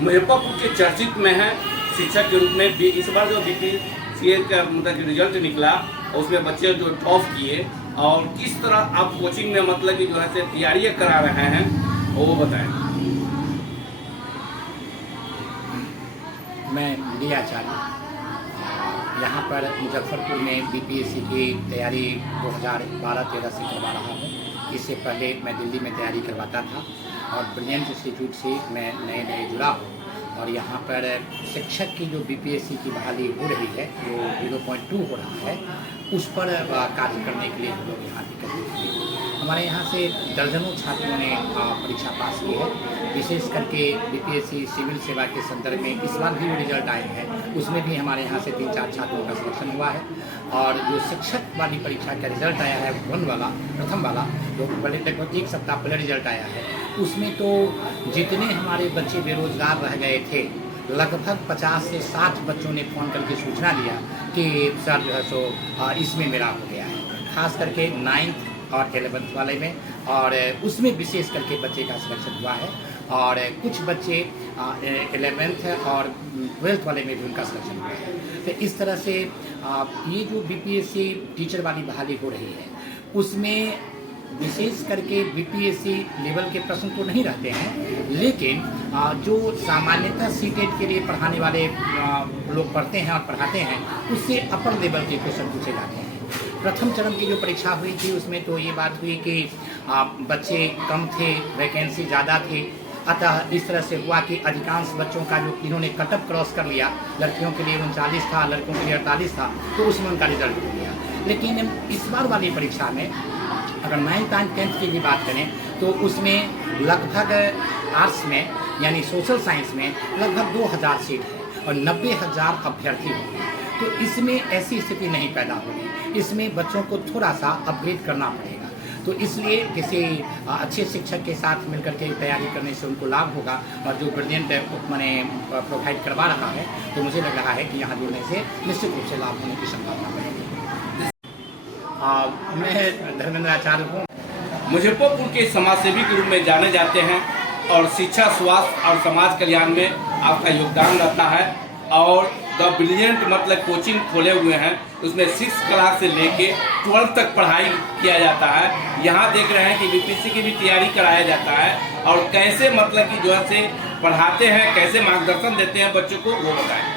मुजफ्फरपुर के चर्चित में है शिक्षक के रूप में। इस बार जो बीपीसीए का मतलब रिजल्ट निकला उसमें बच्चे जो टॉप किए और किस तरह आप कोचिंग में मतलब कि जो है से तैयारियाँ करा रहे हैं वो बताएं। मैं डी आचार्य यहाँ पर मुजफ्फरपुर में बीपीएससी की तैयारी 2012-13 से करवा रहा हूँ। इससे पहले मैं दिल्ली में तैयारी करवाता था और ब्रिलियंट इंस्टीट्यूट से मैं नए जुड़ा हूँ। और यहाँ पर शिक्षक की जो बीपीएससी की बहाली हो रही है जो 0.2 हो रहा है उस पर कार्य करने के लिए हम लोग यहाँ एकत्रित हुए। हमारे यहाँ से दर्जनों छात्रों ने परीक्षा पास की है। विशेष करके बीपीएससी सिविल सेवा के संदर्भ में इस बार भी रिजल्ट आए हैं, उसमें भी हमारे यहाँ से 3-4 छात्रों का सिलेक्शन हुआ है। और जो शिक्षक वाली परीक्षा का रिजल्ट आया है प्रथम वाला जो पहले लगभग 1 सप्ताह पहले रिजल्ट आया है, उसमें तो जितने हमारे बच्चे बेरोजगार रह गए थे लगभग 50 से 60 बच्चों ने फ़ोन करके सूचना दिया कि सर जो है सो इसमें मेरा हो गया है। खास करके 9th और 11th वाले में, और उसमें विशेष करके बच्चे का सिलेक्शन हुआ है। और कुछ बच्चे 11th और 12th वाले में भी उनका सिलेक्शन हुआ है। तो इस तरह से ये जो बीपीएससी टीचर वाली बहाली हो रही है उसमें विशेष करके बीपीएससी लेवल के प्रश्न तो नहीं रहते हैं, लेकिन जो सामान्यतः सीटेट के लिए पढ़ाने वाले लोग पढ़ते हैं और पढ़ाते हैं उससे अपर लेवल के क्वेश्चन पूछे जाते हैं। प्रथम चरण की जो परीक्षा हुई थी उसमें तो ये बात हुई कि बच्चे कम थे, वैकेंसी ज़्यादा थे, अतः इस तरह से हुआ कि अधिकांश बच्चों का जो इन्होंने कटअप क्रॉस कर लिया, लड़कियों के लिए 39 था, लड़कों के लिए 48 था, तो उसमें उनका रिजल्ट हो गया। लेकिन इस बार वाली परीक्षा में अगर 9th और 10th की भी बात करें तो उसमें लगभग आर्ट्स में यानी सोशल साइंस में लगभग 2000 सीट है और 90,000 अभ्यर्थी होंगे। तो इसमें ऐसी स्थिति नहीं पैदा होगी, इसमें बच्चों को थोड़ा सा अपग्रेड करना पड़ेगा। तो इसलिए किसी अच्छे शिक्षक के साथ मिलकर के तैयारी करने से उनको लाभ होगा। और जो ब्रिलियंट मैंने प्रोवाइड करवा रहा है तो मुझे लग रहा है कि यहाँ जुड़ने से निश्चित रूप से लाभ होने की संभावना बढ़ेगी। मैं धर्मेंद्र आचार्य हूँ। मुजफ्फरपुर के समाजसेवी के रूप में जाने जाते हैं और शिक्षा, स्वास्थ्य और समाज कल्याण में आपका योगदान रहता है। और द ब्रिलियंट मतलब कोचिंग खोले हुए हैं, उसमें 6th क्लास से लेके 12th तक पढ़ाई किया जाता है। यहाँ देख रहे हैं कि बीपीएससी की भी तैयारी कराया जाता है और कैसे मतलब कि जो है से पढ़ाते हैं, कैसे मार्गदर्शन देते हैं बच्चों को, वो बताएं।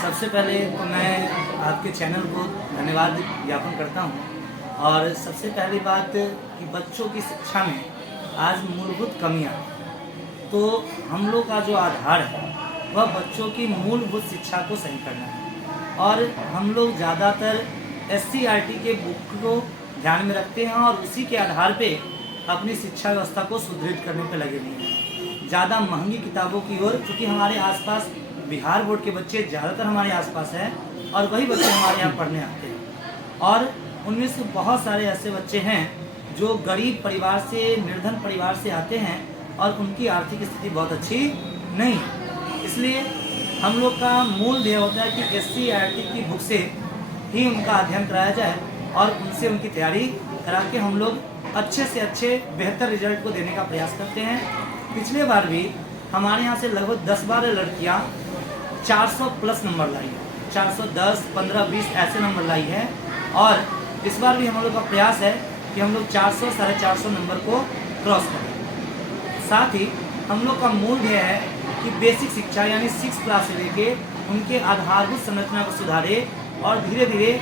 सबसे पहले तो मैं आपके चैनल को धन्यवाद ज्ञापन करता हूँ। और सबसे पहली बात कि बच्चों की शिक्षा में आज मूलभूत कमियाँ, तो हम लोग का जो आधार है वह बच्चों की मूलभूत शिक्षा को सही करना है। और हम लोग ज़्यादातर SCERT के बुक को ध्यान में रखते हैं और उसी के आधार पे अपनी शिक्षा व्यवस्था को सुदृढ़ करने पर लगे हुए हैं। ज़्यादा महंगी किताबों की ओर, चूँकि हमारे आसपास बिहार बोर्ड के बच्चे ज़्यादातर हमारे आसपास हैं और वही बच्चे हमारे यहाँ पढ़ने आते हैं। और उनमें से बहुत सारे ऐसे बच्चे हैं जो गरीब परिवार से, निर्धन परिवार से आते हैं और उनकी आर्थिक स्थिति बहुत अच्छी नहीं है। इसलिए हम लोग का मूल ध्येय होता है कि SCERT की बुक से ही उनका अध्ययन कराया जाए और उनसे उनकी तैयारी करा के हम लोग अच्छे से अच्छे बेहतर रिजल्ट को देने का प्रयास करते हैं। पिछले बार भी हमारे यहाँ से लगभग 10-12 लड़कियाँ 400 प्लस नंबर लाई है, 410, 15, 20 ऐसे नंबर लाई है। और इस बार भी हम लोग का प्रयास है कि हम लोग 400, 450 नंबर को क्रॉस करें। साथ ही हम लोग का मूल ध्येय है कि बेसिक शिक्षा यानी 6th क्लास से लेके उनके आधारभूत संरचना को सुधारे और धीरे धीरे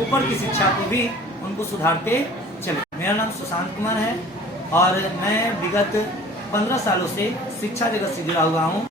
ऊपर की शिक्षा को भी उनको सुधारते चले। मेरा नाम सुशांत कुमार है और मैं विगत 15 सालों से शिक्षा जगत से जुड़ा हुआ हूँ।